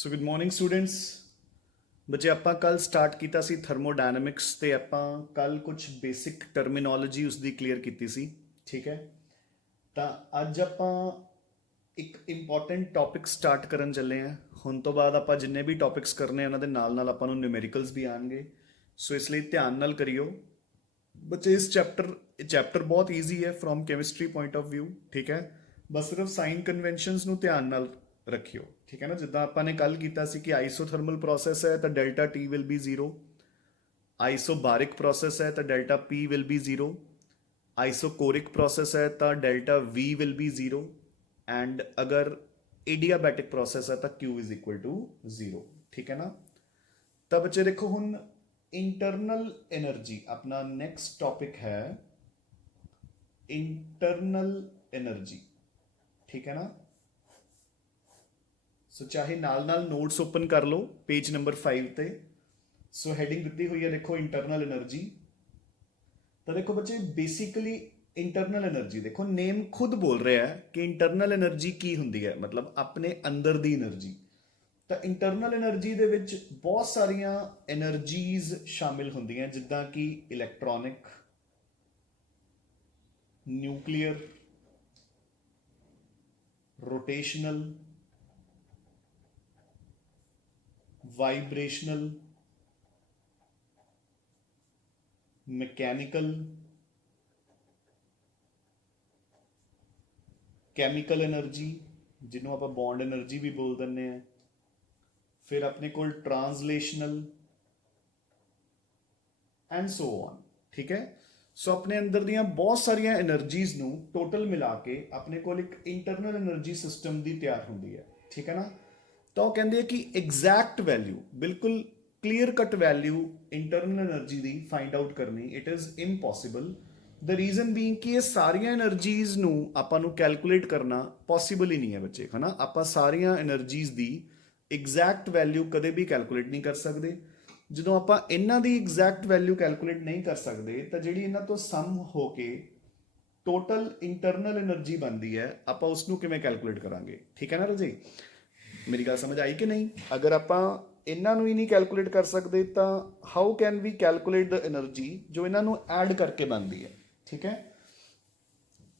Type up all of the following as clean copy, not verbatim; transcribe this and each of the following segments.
So good morning students. ਬੱਚੇ ਆਪਾਂ ਕੱਲ ਸਟਾਰਟ ਕੀਤਾ ਸੀ ਥਰਮੋਡਾਇਨਾਮਿਕਸ ਤੇ ਆਪਾਂ ਕੱਲ ਕੁਝ ਬੇਸਿਕ ਟਰਮੀਨੋਲੋਜੀ ਉਸ ਦੀ ਕਲੀਅਰ ਕੀਤੀ ਸੀ। ਠੀਕ ਹੈ, ਤਾਂ ਅੱਜ ਆਪਾਂ ਇੱਕ ਇੰਪੋਰਟੈਂਟ ਟੌਪਿਕ ਸਟਾਰਟ ਕਰਨ ਚੱਲੇ ਹਾਂ। ਹੁਣ ਤੋਂ ਬਾਅਦ ਆਪਾਂ ਜਿੰਨੇ ਵੀ ਟੌਪਿਕਸ ਕਰਨੇ ਉਹਨਾਂ ਦੇ ਨਾਲ ਨਾਲ ਆਪਾਂ ਨੂੰ ਨਿਊਮੈਰੀਕਲਸ ਵੀ ਆਣਗੇ, ਸੋ ਇਸ ਲਈ ਧਿਆਨ ਨਾਲ ਕਰਿਓ ਬੱਚੇ। ਇਸ ਚੈਪਟਰ ਬਹੁਤ ਈਜ਼ੀ ਹੈ from chemistry point of View। ਠੀਕ ਹੈ, ਬਸ ਸਿਰਫ ਸਾਈਨ ਕਨਵੈਨਸ਼ਨਸ ਨੂੰ ਧਿਆਨ ਨਾਲ ਰੱਖਿਓ। ਠੀਕ ਹੈ ਨਾ, ਜਿੱਦਾਂ ਆਪਾਂ ਨੇ ਕੱਲ ਕੀਤਾ ਸੀ ਕਿ ਆਈਸੋਥਰਮਲ ਪ੍ਰੋਸੈਸ ਹੈ ਤਾਂ delta T will be 0, isobaric process ਹੈ ਤਾਂ delta P will be 0, isochoric process ਹੈ ਤਾਂ delta V will be 0, and ਅਗਰ एडियाबैटिक प्रोसेस है तो Q इज इक्वल टू 0। ठीक है ना, तब बच्चे देखो हुन इंटरनल एनर्जी अपना नेक्स्ट टॉपिक है इंटरनल एनर्जी। ठीक है ना, सो चाहे नाल नाल नोट्स ओपन कर लो पेज नंबर 5 ते। सो हैडिंग दी हुई है देखो इंटरनल एनर्जी। तो देखो बच्चे बेसिकली इंटरनल एनर्जी देखो नेम खुद बोल रहा है कि इंटरनल एनर्जी की हुंदी है, मतलब अपने अंदर दी एनर्जी। तो इंटरनल एनर्जी दे विच बहुत सारियां एनर्जीज शामिल होंदियां, जिद्दां कि electronic, nuclear, rotational, vibrational, mechanical, chemical energy ਜਿਹਨੂੰ ਆਪਾਂ ਬੌਂਡ એનર્ਜੀ ਵੀ ਬੋਲ ਦਿੰਦੇ ਆ, ਫਿਰ ਆਪਣੇ ਕੋਲ ਟਰਾਂਸਲੇਸ਼ਨਲ ਐਂਡ ਸੋ ਔਨ। ਠੀਕ ਹੈ, ਸੋ ਆਪਣੇ ਅੰਦਰ ਦੀਆਂ ਬਹੁਤ ਸਾਰੀਆਂ એનર્ਜੀਜ਼ ਨੂੰ ਟੋਟਲ ਮਿਲਾ ਕੇ ਆਪਣੇ ਕੋਲ ਇੱਕ ਇੰਟਰਨਲ એનર્ਜੀ ਸਿਸਟਮ ਦੀ ਤਿਆਰ ਹੁੰਦੀ ਹੈ। ਠੀਕ ਹੈ ਨਾ, ਤਾਂ ਉਹ ਕਹਿੰਦੇ ਆ ਕਿ ਐਗਜ਼ੈਕਟ ਵੈਲਿਊ, ਬਿਲਕੁਲ clear cut value internal energy ਦੀ ਫਾਈਂਡ ਆਊਟ ਕਰਨੀ it is impossible. The reason being ਕਿ ਇਹ ਸਾਰੀਆਂ એનર્ਜੀਜ਼ ਨੂੰ ਆਪਾਂ ਨੂੰ ਕੈਲਕੂਲੇਟ ਕਰਨਾ ਪੋਸੀਬਲ ਹੀ ਨਹੀਂ ਹੈ ਬੱਚੇ, ਹੈ ਨਾ। ਆਪਾਂ ਸਾਰੀਆਂ એનર્ਜੀਜ਼ ਦੀ ਐਗਜ਼ੈਕਟ ਵੈਲਿਊ ਕਦੇ ਵੀ ਕੈਲਕੂਲੇਟ ਨਹੀਂ ਕਰ ਸਕਦੇ। ਜਦੋਂ ਆਪਾਂ ਇਹਨਾਂ ਦੀ ਐਗਜ਼ੈਕਟ ਵੈਲਿਊ ਕੈਲਕੂਲੇਟ ਨਹੀਂ ਕਰ ਸਕਦੇ ਤਾਂ ਜਿਹੜੀ ਇਹਨਾਂ ਤੋਂ ਸਮ ਹੋ ਕੇ ਟੋਟਲ ਇੰਟਰਨਲ એનર્ਜੀ ਬਣਦੀ ਹੈ, ਆਪਾਂ ਉਸ ਨੂੰ ਕਿਵੇਂ ਕੈਲਕੂਲੇਟ ਕਰਾਂਗੇ। ਠੀਕ ਹੈ ਨਾ ਰਾਜੇ, ਮੇਰੀ ਗੱਲ ਸਮਝ ਆਈ ਕਿ ਨਹੀਂ? ਅਗਰ ਆਪਾਂ ਇਹਨਾਂ ਨੂੰ ਹੀ ਨਹੀਂ ਕੈਲਕੂਲੇਟ ਕਰ ਸਕਦੇ ਤਾਂ how can we calculate the energy ਜੋ ਇਹਨਾਂ ਨੂੰ ਐਡ ਕਰਕੇ ਬਣਦੀ ਹੈ। ठीक है,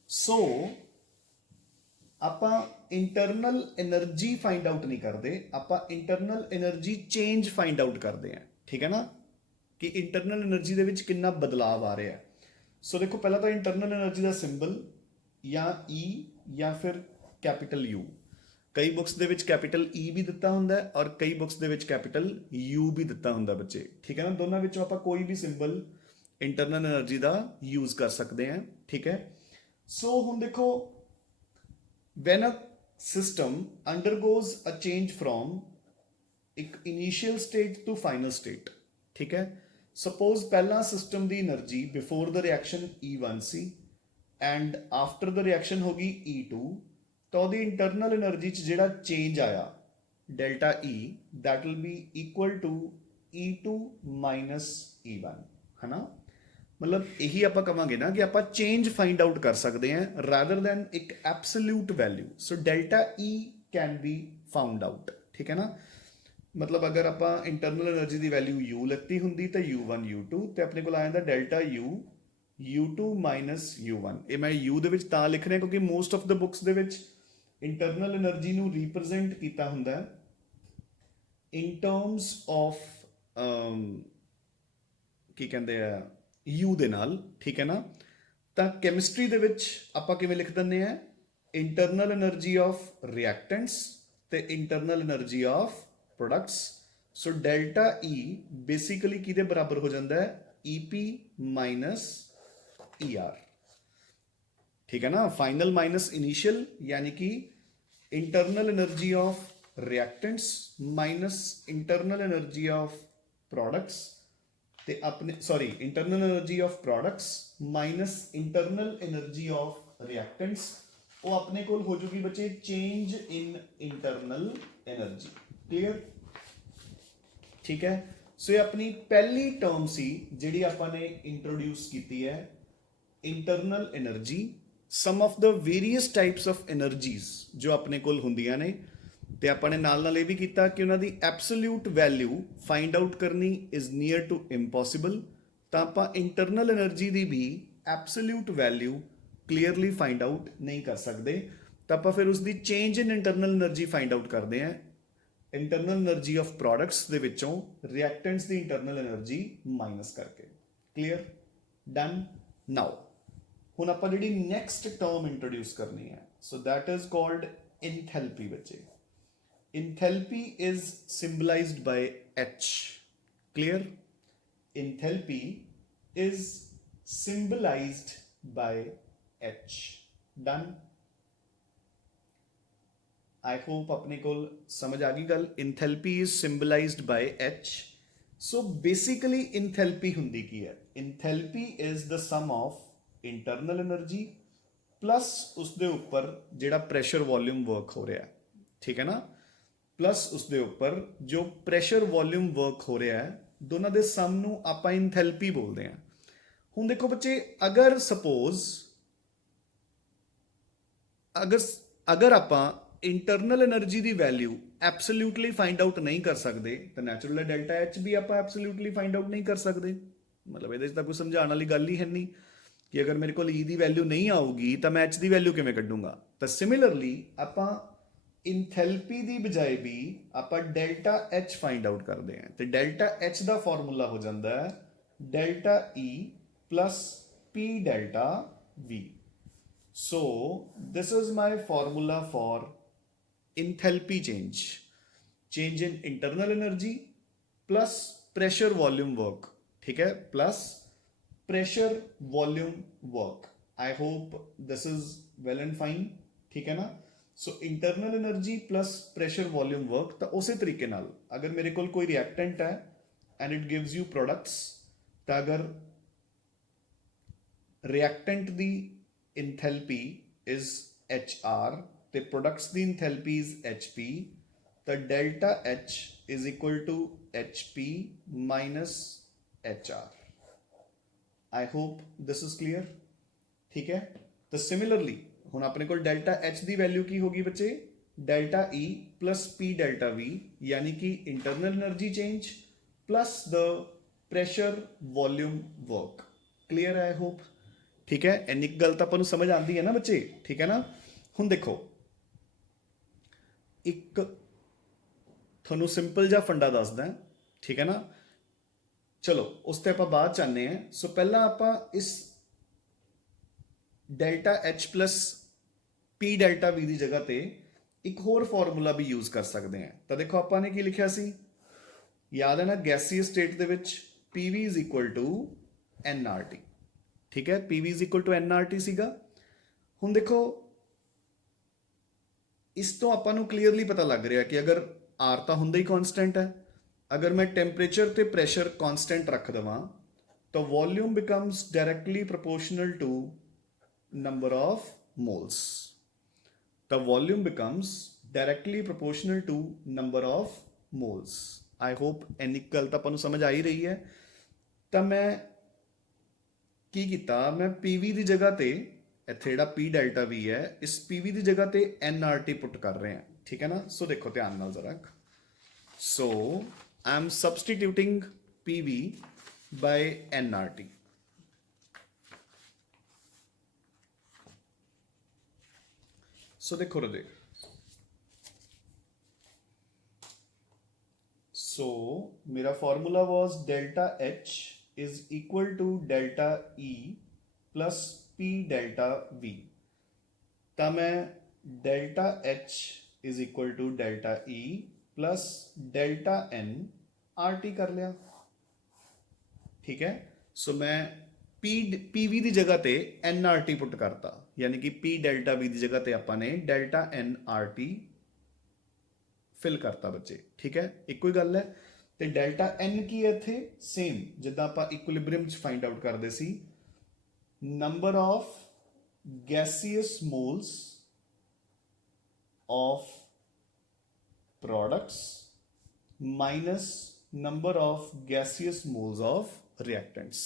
सो आप इंटरनल एनर्जी फाइंड आउट नहीं करते, आप internal energy change find out करते हैं। ठीक है ना, कि इंटरनल एनर्जी दे विच कितना बदलाव आ रहा है। सो देखो पहला तो इंटरनल एनर्जी का सिंबल या ई या फिर कैपिटल यू। कई बुक्स दे विच कैपिटल ई भी दिता हुंदा है और कई books they which capital you भी दिता हुंदा बच्चे। ठीक है ना, दोनों विचों आप कोई भी सिंबल इंटरनल एनर्जी का यूज कर सकते हैं। ठीक है, सो हुण देखो when a system undergoes a change from एक initial state to final state. ठीक है, सपोज पहला सिस्टम की energy before the reaction E1 सी एंड आफ्टर द रिएक्शन होगी E2, तो दी इंटरनल एनर्जी जिहड़ा चेंज आया delta E that will be equal to E2 minus E1, है ना। मतलब यही आप कहांगे ना कि आप चेंज फाइंड आउट कर सकते हैं रादर दैन एक absolute value. So delta E can be found out. ठीक है ना, मतलब अगर आप इंटरनल एनर्जी की वैल्यू यू लगती होंगी तो U1 U2 तो अपने को आ जाता delta U U2 minus U1। ये मैं यू दे विच तां लिख रहा क्योंकि most of the books they which internal energy नू रिप्रजेंट किया हुंदा इन टर्म्स ऑफ की कहते हैं यू दे नाल। ठीक है ना, तो कैमिस्ट्री दे विच आपां किवें लिख दिंदे हैं इंटरनल एनर्जी ऑफ रिएक्टेंट्स ते internal energy of products. So delta E basically किहदे बराबर हो जाता है EP माइनस ER। ठीक है ना, फाइनल माइनस इनिशियल, यानी कि internal energy of reactants minus internal energy of products ते अपने sorry internal energy of products minus internal energy of reactants, वो अपने को हो जूगी बच्चे change in internal energy. Clear? ठीक है, सो ये अपनी पहली टर्म सी जिहड़ी आपने इंट्रोड्यूस की है internal energy. Sum of the various types of energies जो अपने कोल हुंदियां ने ਤੇ ਆਪਾਂ ਨੇ ਨਾਲ ਇਹ ਵੀ ਕੀਤਾ ਕਿ ਉਹਨਾਂ ਦੀ ਐਬਸੋਲਿਊਟ ਵੈਲਿਊ ਫਾਈਂਡ ਆਊਟ ਕਰਨੀ ਇਜ਼ ਨੀਅਰ ਟੂ ਇੰਪੋਸੀਬਲ। ਤਾਂ ਆਪਾਂ ਇੰਟਰਨਲ એનર્ਜੀ ਦੀ ਵੀ absolute value clearly find out ਨਹੀਂ ਕਰ ਸਕਦੇ। ਤਾਂ ਆਪਾਂ ਫਿਰ ਉਸ ਦੀ ਚੇਂਜ ਇਨ ਇੰਟਰਨਲ એનર્ਜੀ ਫਾਈਂਡ ਆਊਟ ਕਰਦੇ ਹਾਂ। ਇੰਟਰਨਲ એનર્ਜੀ ਆਫ ਪ੍ਰੋਡਕਟਸ ਦੇ ਵਿੱਚੋਂ ਰਿਐਕਟੈਂਟਸ ਦੀ ਇੰਟਰਨਲ એનર્ਜੀ ਮਾਈਨਸ ਕਰਕੇ। ਕਲੀਅਰ? ਡਨ। ਨਾਓ ਹੁਣ ਆਪਾਂ ਜਿਹੜੀ ਨੈਕਸਟ ਟਰਮ ਇੰਟਰੋਡਿਊਸ ਕਰਨੀ ਹੈ, ਸੋ ਦੈਟ ਇਜ਼ ਕਾਲਡ ਇੰਥੈਲਪੀ। ਬੱਚੇ, ਇੰਥੈਲਪੀ is symbolized by H। Clear? Enthalpy is symbolized by H। Done. I hope ਆਪਣੇ ਕੋਲ ਸਮਝ ਆ ਗਈ ਗੱਲ। Enthalpy is symbolized by H। So basically enthalpy ਹੁੰਦੀ ਕੀ ਹੈ? Enthalpy is the sum of internal energy plus ਉਸਦੇ ਉੱਪਰ ਜਿਹੜਾ ਪ੍ਰੈਸ਼ਰ ਵੋਲਿਊਮ ਵਰਕ ਹੋ ਰਿਹਾ, ਠੀਕ ਹੈ ਨਾ, ਪਲੱਸ ਉਸਦੇ ਉੱਪਰ ਜੋ ਪ੍ਰੈਸ਼ਰ ਵੋਲਿਊਮ ਵਰਕ ਹੋ ਰਿਹਾ ਹੈ, ਦੋਨਾਂ ਦੇ ਸਮ ਨੂੰ ਆਪਾਂ ਇੰਥੈਲਪੀ ਬੋਲਦੇ ਹਾਂ। ਹੁਣ ਦੇਖੋ ਬੱਚੇ, ਅਗਰ ਸਪੋਜ਼ ਅਗਰ ਆਪਾਂ ਇੰਟਰਨਲ એનર્ਜੀ ਦੀ ਵੈਲਿਊ ਐਬਸੋਲਿਊਟਲੀ ਫਾਈਂਡ ਆਊਟ ਨਹੀਂ ਕਰ ਸਕਦੇ ਤਾਂ ਨੈਚੁਰਲ ਡੈਲਟਾ H ਵੀ ਆਪਾਂ ਐਬਸੋਲਿਊਟਲੀ ਫਾਈਂਡ ਆਊਟ ਨਹੀਂ ਕਰ ਸਕਦੇ। ਮਤਲਬ ਇਹਦੇ 'ਚ ਤਾਂ ਕੋਈ ਸਮਝਾਉਣ ਵਾਲੀ ਗੱਲ ਹੀ ਹੈ ਨਹੀਂ ਕਿ ਅਗਰ ਮੇਰੇ ਕੋਲ E ਦੀ ਵੈਲਿਊ ਨਹੀਂ ਆਊਗੀ ਤਾਂ ਮੈਂ H ਦੀ ਵੈਲਿਊ ਕਿਵੇਂ ਕੱਢੂੰਗਾ। ਤਾਂ ਸਿਮਿਲਰਲੀ ਆਪਾਂ ਇੰਥੈਲਪੀ ਦੀ ਬਜਾਏ ਵੀ ਆਪਾਂ ਡੈਲਟਾ H ਫਾਈਂਡ ਆਊਟ ਕਰਦੇ ਹਾਂ। ਤੇ ਡੈਲਟਾ H ਦਾ ਫਾਰਮੂਲਾ ਹੋ ਜਾਂਦਾ ਹੈ delta E plus P delta V। So this is my formula for enthalpy change in internal energy plus pressure volume work, ठीक है, plus pressure volume work। I hope this is well and fine, ठीक है ना। So internal energy plus pressure volume work। ਤਾਂ ਉਸੇ ਤਰੀਕੇ ਨਾਲ ਅਗਰ ਮੇਰੇ ਕੋਲ ਕੋਈ ਰਿਐਕਟੈਂਟ ਹੈ and it gives you products, ਤਾਂ ਅਗਰ reactant the enthalpy is HR ਤੇ products the enthalpy is HP, ਤਾਂ delta H is equal to HP minus HR। I hope this is clear, ਠੀਕ ਹੈ। ਤਾਂ similarly ਹੁਣ ਆਪਣੇ ਕੋਲ delta H ਦੀ ਵੈਲਿਊ ਕੀ ਹੋਗੀ ਬੱਚੇ? delta E plus P delta V, ਯਾਨੀ ਕਿ internal energy change plus the pressure volume work। clear ਹੈ I hope, ਠੀਕ ਹੈ। ਇੰਨੀ ਗੱਲ ਤਾਂ ਆਪਾਂ ਨੂੰ ਸਮਝ ਆਉਂਦੀ ਹੈ ਨਾ ਬੱਚੇ, ਠੀਕ ਹੈ ਨਾ। ਹੁਣ ਦੇਖੋ, ਇੱਕ ਤੁਹਾਨੂੰ ਸਿੰਪਲ ਜਿਹਾ ਫੰਡਾ ਦੱਸਦਾ, ਠੀਕ ਹੈ ਨਾ। ਚਲੋ ਉਸ ਤੇ ਆਪਾਂ ਬਾਅਦ ਚ ਆਉਂਦੇ ਹਾਂ। ਸੋ ਪਹਿਲਾਂ ਆਪਾਂ ਇਸ delta H plus P delta V ਦੀ ਜਗ੍ਹਾ ਤੇ ਇੱਕ ਹੋਰ ਫਾਰਮੂਲਾ ਵੀ ਯੂਜ਼ ਕਰ ਸਕਦੇ ਹਾਂ। ਤਾਂ ਦੇਖੋ ਆਪਾਂ ਨੇ ਕੀ ਲਿਖਿਆ ਸੀ, ਯਾਦ ਹੈ ਨਾ, ਗੈਸੀਅਸ ਸਟੇਟ ਦੇ ਵਿੱਚ PV is equal to nRT, ਠੀਕ ਹੈ। PV is equal to nRT ਸੀਗਾ। ਹੁਣ ਦੇਖੋ, ਇਸ ਤੋਂ ਆਪਾਂ ਨੂੰ ਕਲੀਅਰਲੀ ਪਤਾ ਲੱਗ ਰਿਹਾ ਕਿ ਅਗਰ R ਤਾਂ ਹੁੰਦਾ ਹੀ ਕਨਸਟੈਂਟ ਹੈ, ਅਗਰ ਮੈਂ ਟੈਂਪਰੇਚਰ ਤੇ ਪ੍ਰੈਸ਼ਰ ਕਨਸਟੈਂਟ ਰੱਖ ਦੇਵਾਂ ਤਾਂ volume becomes directly proportional to number of moles. ਤਾਂ volume becomes directly proportional to number of moles. I hope ਇੰਨੀ ਗੱਲ ਤਾਂ ਆਪਾਂ ਨੂੰ ਸਮਝ ਆ ਹੀ ਰਹੀ ਹੈ। ਤਾਂ ਮੈਂ ਕੀ ਕੀਤਾ, ਮੈਂ PV ਦੀ ਜਗ੍ਹਾ ਤੇ ਇੱਥੇ ਜਿਹੜਾ P ਡੈਲਟਾ V ਹੈ, ਇਸ PV ਦੀ ਜਗ੍ਹਾ ਤੇ nRT ਪੁੱਟ ਕਰ ਰਹੇ ਹਾਂ, ਠੀਕ ਹੈ ਨਾ। ਸੋ ਦੇਖੋ ਧਿਆਨ ਨਾਲ ਜ਼ਰਾ। So I am substituting PV by nRT। So ਦੇਖੋ ਰਦੇ, ਸੋ ਮੇਰਾ formula was delta H is equal to delta E plus P delta V। ਤਾਂ ਮੈਂ delta H is equal to delta E plus delta N RT ਕਰ ਲਿਆ, ਠੀਕ ਹੈ। ਸੋ ਮੈਂ PV ਦੀ ਜਗ੍ਹਾ ਤੇ nRT ਪੁੱਟ ਕਰਤਾ, ਯਾਨੀ ਕਿ P delta V ਦੀ ਜਗ੍ਹਾ ਤੇ ਆਪਾਂ ਨੇ delta N RT ਫਿਲ ਕਰਤਾ ਬੱਚੇ, ਠੀਕ ਹੈ। ਇੱਕੋ ਹੀ ਗੱਲ ਹੈ। ਤੇ ਡੈਲਟਾ N ਕੀ ਹੈ ਇੱਥੇ? ਸੇਮ ਜਿੱਦਾਂ ਆਪਾਂ ਇਕੁਇਲਿਬਰੀਅਮ ਚ ਫਾਈਂਡ ਆਊਟ ਕਰਦੇ ਸੀ, number of gaseous moles of products minus number of gaseous moles of reactants.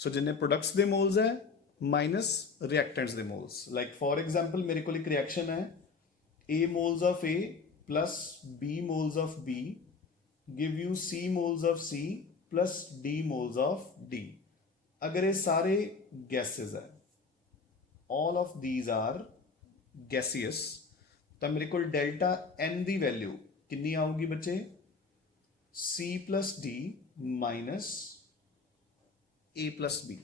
So ਜਿੰਨੇ ਪ੍ਰੋਡਕਟਸ ਦੇ ਮੋਲਸ ਹੈ ਮਾਈਨਸ ਰਿਐਕਟੈਂਟਸ ਦੇ ਮੋਲਸ। ਲਾਈਕ ਫॉर एग्जांपल ਮੇਰੇ ਕੋਲ ਇੱਕ ਰਿਐਕਸ਼ਨ ਹੈ A moles of A plus B moles of B give you C moles of C plus D moles of D. अगर ये सारे gases है, all of these are gaseous, तो मेरे को डेल्टा N दी वैल्यू कितनी आऊगी बच्चे? C plus D minus A plus B.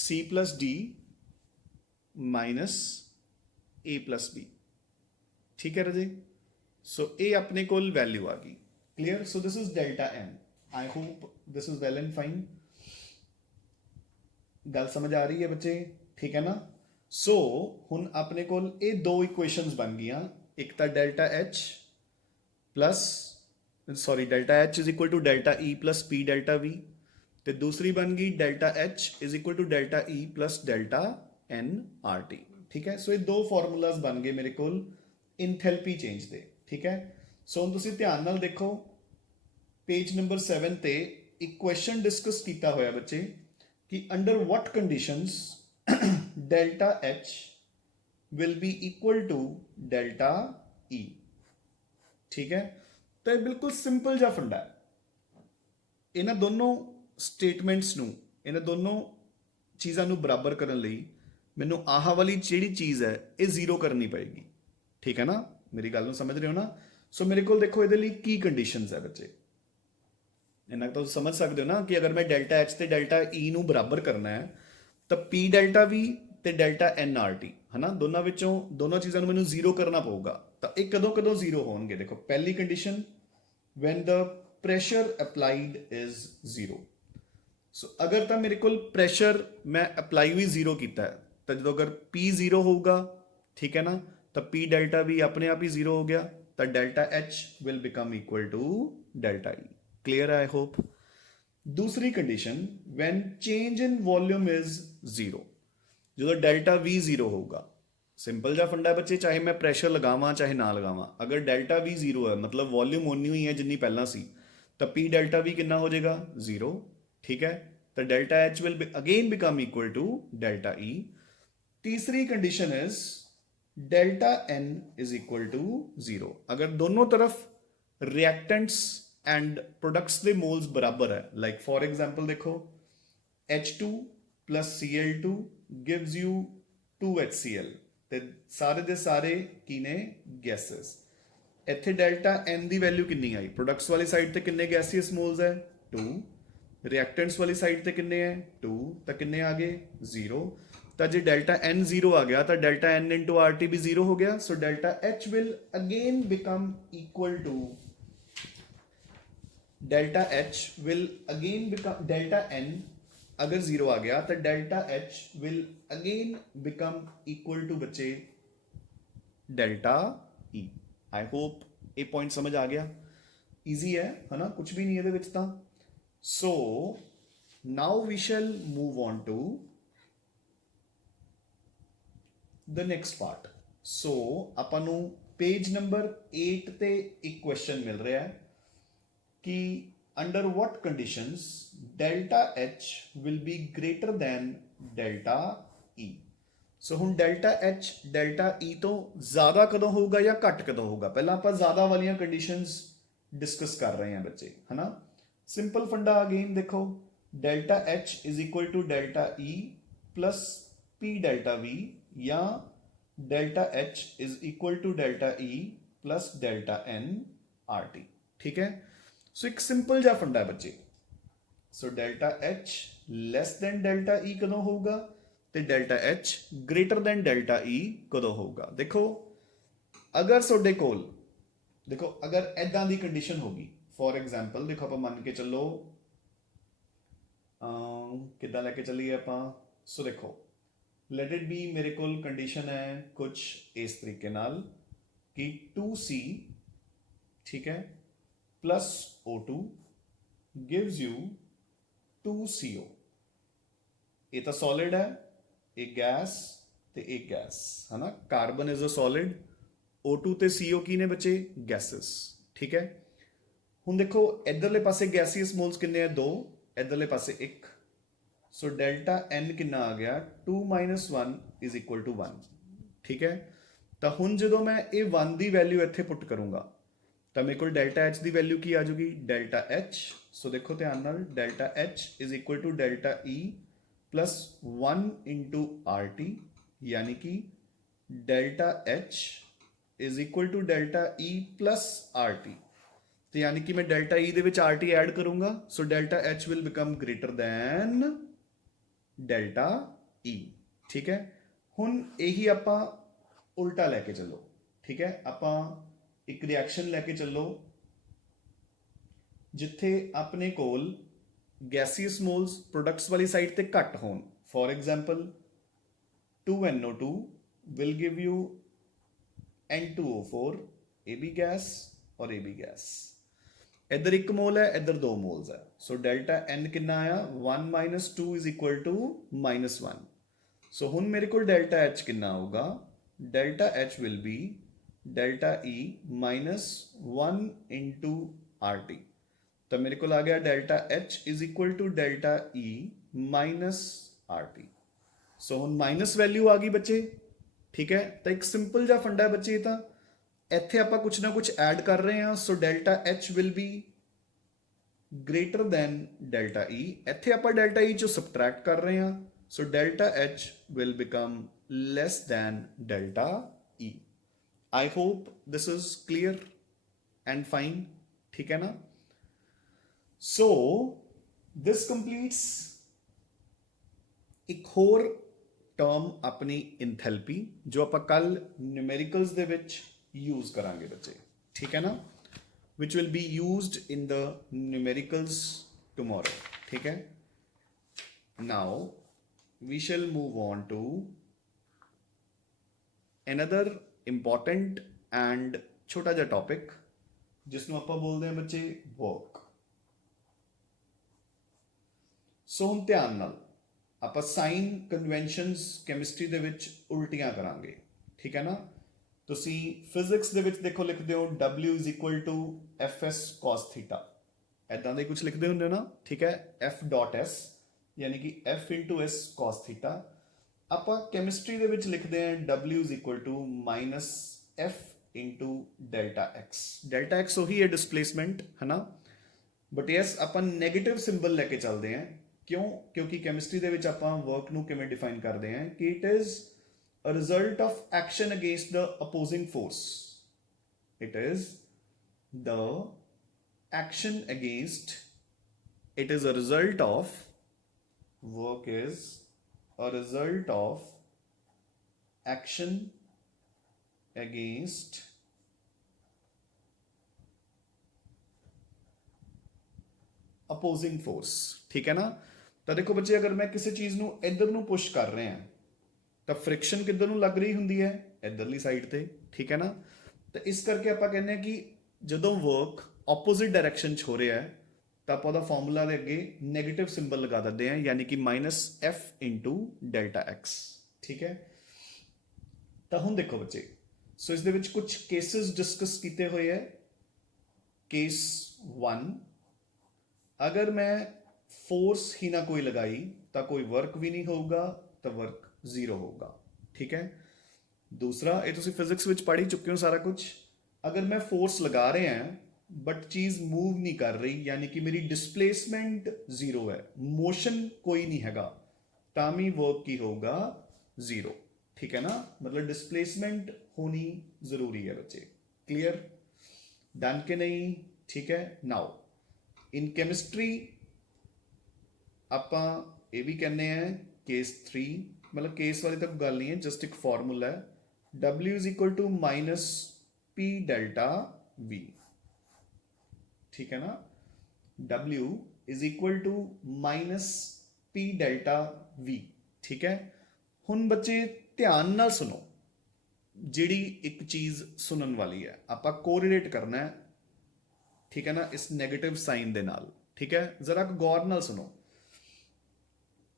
C plus D minus A plus B. ठीक है राजे? सो ए अपने कोल वैल्यू आ गई. Clear? So this is delta n. I hope this is well and fine. गल समझ आ रही है बच्चे? ठीक है ना? सो हुन अपने कोल ये दो इक्वेशंस बन गई. एक तो delta H plus sorry delta H is equal to delta E plus P delta V, तो दूसरी बन गई delta H is equal to delta E plus delta N R T. ठीक है? सो ये दो फॉर्मूलाज बन गए मेरे कोल इंथैल्पी चेंज दे. ठीक है? सो हुण तुसीं ध्यान नाल देखो पेज नंबर 7 ते एक क्वेश्चन डिस्कस किया होया बच्चे कि under what conditions delta H will be equal to delta E. ठीक है? तो ये बिल्कुल सिंपल जा फंडा है. इन्हां दोनों स्टेटमेंट्स नूं, इन्हां दोनों चीज़ां नूं बराबर करन लई मैनूं आह वाली जिहड़ी चीज़ है ये जीरो करनी पएगी. ठीक है ना? मेरी गल समझ रहे हो ना? सो मेरे को देखो ये की कंडीशंस है बच्चे, इन्ना तो समझ सकते हो ना कि अगर मैं डेल्टा एच ते डेल्टा ई नूं बराबर करना है तो पी डेल्टा वी ते डेल्टा एन आर टी है ना, दोनों विचों दोनों चीज़ों को मैनूं जीरो करना पऊगा. तो ये कदों कदों जीरो होणगे? देखो पहली condition when the pressure applied is zero. So अगर तो मेरे को प्रेशर मैं अप्लाई भी जीरो किया है तो जो अगर पी जीरो होगा, ठीक है ना, तो पी डेल्टा भी अपने आप ही जीरो हो गया, तो delta H will become equal to delta E. Clear I hope? दूसरी condition when change in volume is zero, जो डेल्टा वी जीरो होगा. सिंपल जा फंडा है बच्चे, चाहे मैं प्रेशर लगावा चाहे ना लगावा, अगर डेल्टा वी जीरो है मतलब वॉल्यूम उन्नी हुई है जिन्नी पहला सी, तो पी डेल्टा वी कितना हो जाएगा? जीरो. ठीक है? तो delta H will again become equal to delta E. तीसरी condition is delta N is equal to zero. अगर दोनों तरफ रिएक्टेंट्स एंड प्रोडक्ट्स के मोल्स बराबर है, लाइक फॉर एग्जाम्पल देखो H2 plus Cl2 gives you 2HCl, ते सारे दे सारे की ने गैसेस. इत्थे डेल्टा एन की वैल्यू कितनी आई? प्रोडक्ट्स वाली साइड ते कितने गैसियस मोल्स है? 2. रिएक्टेंट्स वाली साइड ते कितने हैं? 2. तो कितने आ गए? जीरो. तो जो डेल्टा एन जीरो आ गया तो delta n into R T भी जीरो हो गया. So delta H will again become equal to delta H will again become delta n अगर जीरो आ गया तो delta H will again become equal to बच्चे डेल्टा ई. आई होप ये point समझ आ गया. ईजी है ना? कुछ भी नहीं है विच तां. So now we shall move on to the next part. So ਆਪਾਂ ਨੂੰ पेज नंबर 8 ਤੇ ਇੱਕ क्वेश्चन मिल रहा है कि under what conditions delta H will be greater than delta E. So हुण डेल्टा एच डेल्टा ई तो ज़्यादा कदों होगा या घट कदों होगा? पहला आप ज़्यादा वालियां कंडीशंस डिस्कस कर रहे हैं बच्चे, है ना? सिंपल फंडा अगेन देखो, delta H is equal to delta E plus P delta V, या delta H is equal to delta E plus delta N R T. ठीक है? सो एक सिंपल जा फंडा है बच्चे. So delta H less than delta E कदों होगा तो delta H greater than delta E कदों होगा? देखो अगर सोडे कोल देखो अगर ऐदां दी कंडीशन होगी, फॉर एग्जाम्पल देखो आप मान के चलो किदा लैके चलीए आप. सो देखो लेट इट बी मेरे को कंडीशन है कुछ इस तरीके नाल कि 2C, ठीक है, plus O2 gives you 2CO. ये तो सॉलिड है, एक गैस ते एक गैस, है ना? Carbon is a solid, O2 ते CO की ने बचे? गैसेस. ठीक है? हुण देखो इधरले पासे गैसियस मोल्स कितने हैं? 2. इधरले पासे 1. सो डेल्टा एन कितना आ गया? 2 - 1 इज इक्वल टू 1. ठीक है? ਤਾਂ ਹੁਣ ਜਦੋਂ ਮੈਂ ਇਹ 1 ਦੀ ਵੈਲਿਊ ਇੱਥੇ ਪੁੱਟ ਕਰੂੰਗਾ ਤਾਂ ਮੇਰੇ ਕੋਲ ਡੈਲਟਾ ਐਚ ਦੀ ਵੈਲਿਊ ਕੀ ਆ ਜਾਊਗੀ, ਡੈਲਟਾ ਐਚ। ਸੋ ਦੇਖੋ ਧਿਆਨ ਨਾਲ, delta H is equal to delta E plus 1 into R T, ਯਾਨੀ ਕਿ delta H is equal to delta E plus R T. ਤੇ ਯਾਨੀ ਕਿ ਮੈਂ ਡੈਲਟਾ ਈ ਦੇ ਵਿੱਚ ਆਰ ਟੀ ਐਡ ਕਰੂੰਗਾ, so delta H will become greater than delta E. ਠੀਕ ਹੈ, ਹੁਣ ਇਹੀ ਆਪਾਂ ਉਲਟਾ ਲੈ ਕੇ ਚੱਲੋ। ਠੀਕ ਹੈ, ਆਪਾਂ ਇੱਕ ਰਿਐਕਸ਼ਨ ਲੈ ਕੇ ਚੱਲੋ ਜਿੱਥੇ ਆਪਣੇ ਕੋਲ ਗੈਸੀਅਸ ਮੋਲਸ ਪ੍ਰੋਡਕਟਸ ਵਾਲੀ ਸਾਈਡ ਤੇ ਘੱਟ ਹੋਣ। For example 2NO2 will give you N2O4, AB gas ਔਰ AB ਗੈਸ। ਇੱਧਰ 1 ਮੋਲ ਹੈ, ਇੱਧਰ 2 ਮੋਲਸ ਹੈ। ਸੋ ਡੈਲਟਾ N ਕਿੰਨਾ ਆਇਆ, 1 minus 2 is equal to -1। ਸੋ ਹੁਣ ਮੇਰੇ ਕੋਲ ਡੈਲਟਾ H ਕਿੰਨਾ ਆਊਗਾ, delta H will be delta E minus 1 into RT। ਤਾਂ ਮੇਰੇ ਕੋਲ ਆ ਗਿਆ delta H is equal to delta E minus RT। ਸੋ ਹੁਣ ਮਾਈਨਸ ਵੈਲਿਊ ਆ ਗਈ ਬੱਚੇ। ਠੀਕ ਹੈ, ਤਾਂ ਇੱਕ ਸਿੰਪਲ ਜਿਹਾ ਫੰਡਾ ਹੈ ਬੱਚੇ। ਤਾਂ ਇੱਥੇ ਆਪਾਂ ਕੁਝ ਨਾ ਕੁਝ ਐਡ ਕਰ ਰਹੇ ਹਾਂ, so delta H will be greater than delta E। ਇੱਥੇ ਆਪਾਂ ਡੈਲਟਾ E ਚੋਂ ਸਬਟਰੈਕਟ ਕਰ ਰਹੇ ਹਾਂ, so delta H will become less than delta E। I hope this is clear and fine। ठीक है ना। So this completes एक होर टर्म अपनी इंथैल्पी जो आप कल न्यूमेरिकल्स दे विच यूज करांगे बच्चे। ठीक है ना, which will be used in the numericals tomorrow। ठीक है, now we shall move on to another important and ਛੋਟਾ ਜਿਹਾ ਟੌਪਿਕ ਜਿਸਨੂੰ ਆਪਾਂ ਬੋਲਦੇ ਹਾਂ ਬੱਚੇ ਵਰਕ। ਸੋ ਹੁਣ ਧਿਆਨ ਨਾਲ ਆਪਾਂ ਸਾਈਨ ਕਨਵੈਨਸ਼ਨਸ ਕੈਮਿਸਟਰੀ ਦੇ ਵਿੱਚ ਉਲਟੀਆਂ ਕਰਾਂਗੇ। ਠੀਕ ਹੈ ਨਾ, ਤੁਸੀਂ ਫਿਜ਼ਿਕਸ ਦੇ ਵਿੱਚ ਦੇਖੋ ਲਿਖਦੇ ਹੋ W is equal to Fs cos θ, ਇੱਦਾਂ ਦੇ ਕੁਝ ਲਿਖਦੇ ਹੁੰਦੇ ਨਾ। ਠੀਕ ਹੈ, F dot S ਯਾਨੀ ਕਿ F into S cos θ। ਆਪਾਂ ਕੈਮਿਸਟਰੀ ਦੇ ਵਿੱਚ ਲਿਖਦੇ ਹਾਂ W is equal to minus F into delta X। Delta X ਉਹੀ ਹੈ ਡਿਸਪਲੇਸਮੈਂਟ, ਹੈ ਨਾ, ਬਟ ਯੈਸ ਆਪਾਂ ਨੈਗੇਟਿਵ ਸਿੰਬਲ ਲੈ ਕੇ ਚੱਲਦੇ ਹਾਂ। ਕਿਉਂ? ਕਿਉਂਕਿ ਕੈਮਿਸਟਰੀ ਦੇ ਵਿੱਚ ਆਪਾਂ ਵਰਕ ਨੂੰ ਕਿਵੇਂ ਡਿਫਾਈਨ ਕਰਦੇ ਹਾਂ ਕਿ it is a result of action against the opposing force. It is the action against, it is a result of, work is a result of action against opposing force। ठीक है ना। ਤਾਂ ਦੇਖੋ ਬੱਚੇ, ਅਗਰ ਮੈਂ ਕਿਸੇ ਚੀਜ਼ ਨੂੰ ਇੱਧਰ ਨੂੰ ਪੁਸ਼ ਕਰ ਰਿਹਾ ਤਾਂ ਫ੍ਰਿਕਸ਼ਨ ਕਿੱਧਰ ਨੂੰ ਲੱਗ ਰਹੀ ਹੁੰਦੀ ਹੈ, ਇੱਧਰਲੀ ਸਾਈਡ ਤੇ। ਠੀਕ ਹੈ ਨਾ, ਤਾਂ ਇਸ ਕਰਕੇ ਆਪਾਂ ਕਹਿੰਦੇ ਹਾਂ ਕਿ ਜਦੋਂ ਵਰਕ ਆਪੋਜ਼ਿਟ ਡਾਇਰੈਕਸ਼ਨ 'ਚ ਹੋ ਰਿਹਾ ਹੈ ਤਾਂ ਆਪਾਂ ਉਹਦਾ ਫਾਰਮੂਲਾ ਦੇ ਅੱਗੇ ਨੈਗੇਟਿਵ ਸਿੰਬਲ ਲਗਾ ਦਿੰਦੇ ਹਾਂ, ਯਾਨੀ ਕਿ -F into ਡੈਲਟਾ X। ਠੀਕ ਹੈ, ਤਾਂ ਹੁਣ ਦੇਖੋ ਬੱਚੇ, ਸੋ ਇਸ ਦੇ ਵਿੱਚ ਕੁਝ ਕੇਸਿਸ ਡਿਸਕਸ ਕੀਤੇ ਹੋਏ ਹੈ। ਕੇਸ 1, ਅਗਰ ਮੈਂ ਫੋਰਸ ਹੀ ਨਾ ਕੋਈ ਲਗਾਈ ਤਾਂ ਕੋਈ ਵਰਕ ਵੀ ਨਹੀਂ ਹੋਊਗਾ, ਤਾਂ ਵਰਕ 0 ਹੋਊਗਾ। ਠੀਕ ਹੈ, ਦੂਸਰਾ, ਇਹ ਤੁਸੀਂ ਫਿਜ਼ਿਕਸ ਵਿੱਚ ਪੜ੍ਹ ਹੀ ਚੁੱਕੇ ਹੋ ਸਾਰਾ ਕੁਝ। ਅਗਰ ਮੈਂ ਫੋਰਸ ਲਗਾ ਰਿਹਾ ਬਟ ਚੀਜ਼ मूव नहीं कर रही, यानी कि मेरी डिस्प्लेसमेंट 0 है, मोशन कोई नहीं हैगा, तामी वर्क की होगा 0। ठीक है ना, मतलब डिस्प्लेसमेंट होनी जरूरी है बच्चे। क्लियर, डन के नहीं? ठीक है, नाउ इन केमिस्ट्री ਆਪਾਂ ਇਹ ਵੀ ਕਹਿੰਦੇ हैं केस 3, मतलब केस वाली तक गल नहीं है, जस्ट एक फॉर्मूला है W is equal to -P delta V। ठीक है ना, W is equal to -P delta V। ठीक है, ਹੁਣ ਬੱਚੇ ਧਿਆਨ ਨਾਲ ਸੁਣੋ, ਜਿਹੜੀ ਇੱਕ ਚੀਜ਼ ਸੁਣਨ ਵਾਲੀ ਹੈ ਆਪਾਂ ਕੋਰਿਲੇਟ ਕਰਨਾ ਹੈ। ਠੀਕ ਹੈ ਨਾ, ਇਸ ਨੈਗੇਟਿਵ ਸਾਈਨ ਦੇ ਨਾਲ। ਠੀਕ ਹੈ, ਜ਼ਰਾ ਗੌਰ ਨਾਲ ਸੁਣੋ।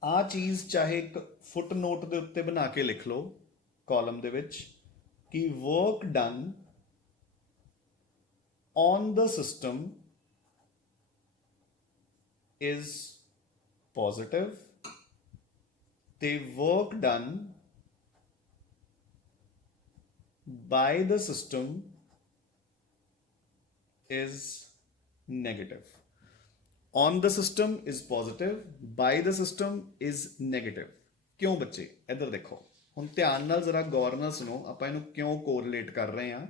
ਆ ਚੀਜ਼ ਚਾਹੇ ਇੱਕ ਫੁੱਟ ਨੋਟ ਦੇ ਉੱਤੇ ਬਣਾ ਕੇ ਲਿਖ ਲਓ ਕਾਲਮ ਦੇ ਵਿੱਚ ਕਿ work done on the system is positive, the work done by the system is negative. On the system is positive, by the system is negative. ਕਿਉਂ ਬੱਚੇ? ਇੱਧਰ ਦੇਖੋ, ਹੁਣ ਧਿਆਨ ਨਾਲ ਜ਼ਰਾ ਗੌਰ ਨਾਲ ਸੁਣੋ, ਆਪਾਂ ਇਹਨੂੰ ਕਿਉਂ ਕੋਰਿਲੇਟ ਕਰ ਰਹੇ ਹਾਂ।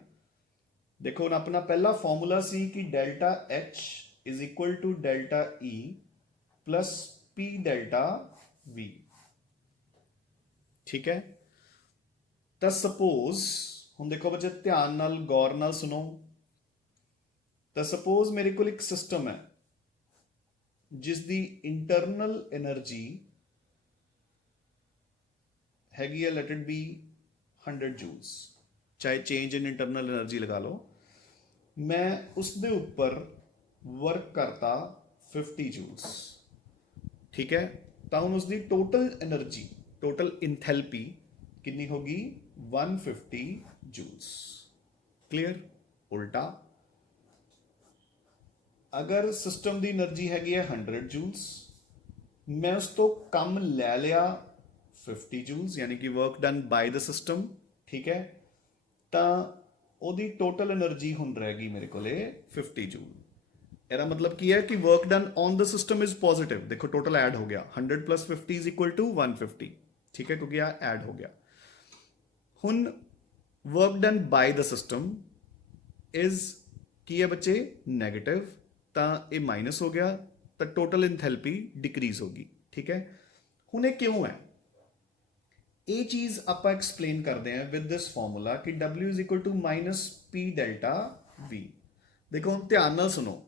ਦੇਖੋ ਹੁਣ ਆਪਣਾ ਪਹਿਲਾ ਫਾਰਮੂਲਾ ਸੀ ਕਿ delta H is equal to delta E plus P delta V। ਠੀਕ ਹੈ, ਤਾਂ ਸਪੋਜ਼ ਹੁਣ ਦੇਖੋ ਬੱਚੇ ਧਿਆਨ ਨਾਲ ਗੌਰ ਨਾਲ ਸੁਣੋ, ਤਾਂ ਸਪੋਜ਼ ਮੇਰੇ ਕੋਲ ਇੱਕ ਸਿਸਟਮ ਹੈ ਜਿਸ ਦੀ ਇੰਟਰਨਲ એનર્ਜੀ ਹੈਗੀ ਹੈ, ਲੈਟ ਇਟ ਬੀ 100 ਜੂਲਸ, ਚਾਹੇ ਚੇਂਜ ਇਨ ਇੰਟਰਨਲ એનર્ਜੀ ਲਗਾ ਲਓ। ਮੈਂ ਉਸ ਦੇ ਉੱਪਰ ਵਰਕ ਕਰਤਾ 50 ਜੂਲਸ। ਠੀਕ ਹੈ, ਤਾਂ ਹੁਣ ਉਸ ਦੀ ਟੋਟਲ એનર્ਜੀ, ਟੋਟਲ ਇੰਥੈਲਪੀ ਕਿੰਨੀ ਹੋਗੀ? 150 ਜੂਲਸ। ਕਲੀਅਰ? ਉਲਟਾ, ਅਗਰ ਸਿਸਟਮ ਦੀ એનર્ਜੀ ਹੈਗੀ ਹੈ 100 ਜੂਲਸ, ਮੈਂ ਉਸ ਤੋਂ ਕੰਮ ਲੈ ਲਿਆ 50 ਜੂਲਸ, ਯਾਨੀ ਕਿ work done by the system. ਠੀਕ ਹੈ, ਤਾਂ ਉਹਦੀ ਟੋਟਲ એનર્ਜੀ ਹੁਣ ਰਹੇਗੀ ਮੇਰੇ ਕੋਲੇ 50 ਜੂਲ। ਇਹਦਾ ਮਤਲਬ ਕੀ ਹੈ ਕਿ work done on the system is positive. ਦੇਖੋ ਟੋਟਲ ਐਡ ਹੋ ਗਿਆ, 100 ਪਲੱਸ 50 ਇਜ਼ ਇਕੁਅਲ ਟੂ 150। ਠੀਕ ਹੈ, ਕਿਉਂਕਿ ਆ ਐਡ ਹੋ ਗਿਆ। ਹੁਣ work done by the system is ਕੀ ਹੈ ਬੱਚੇ? ਨੈਗੇਟਿਵ, ਤਾਂ ਇਹ ਮਾਈਨਸ ਹੋ ਗਿਆ, ਤਾਂ ਟੋਟਲ ਇੰਥੈਲਪੀ ਡਿਕਰੀਜ਼ ਹੋ ਗਈ। ਠੀਕ ਹੈ, ਹੁਣ ਇਹ ਕਿਉਂ ਹੈ? ਇਹ ਚੀਜ਼ ਆਪਾਂ ਐਕਸਪਲੇਨ ਕਰਦੇ ਹਾਂ ਵਿਦ ਦਿਸ ਫਾਰਮੂਲਾ ਕਿ W is equal to minus P delta V। ਦੇਖੋ ਹੁਣ ਧਿਆਨ ਨਾਲ ਸੁਣੋ,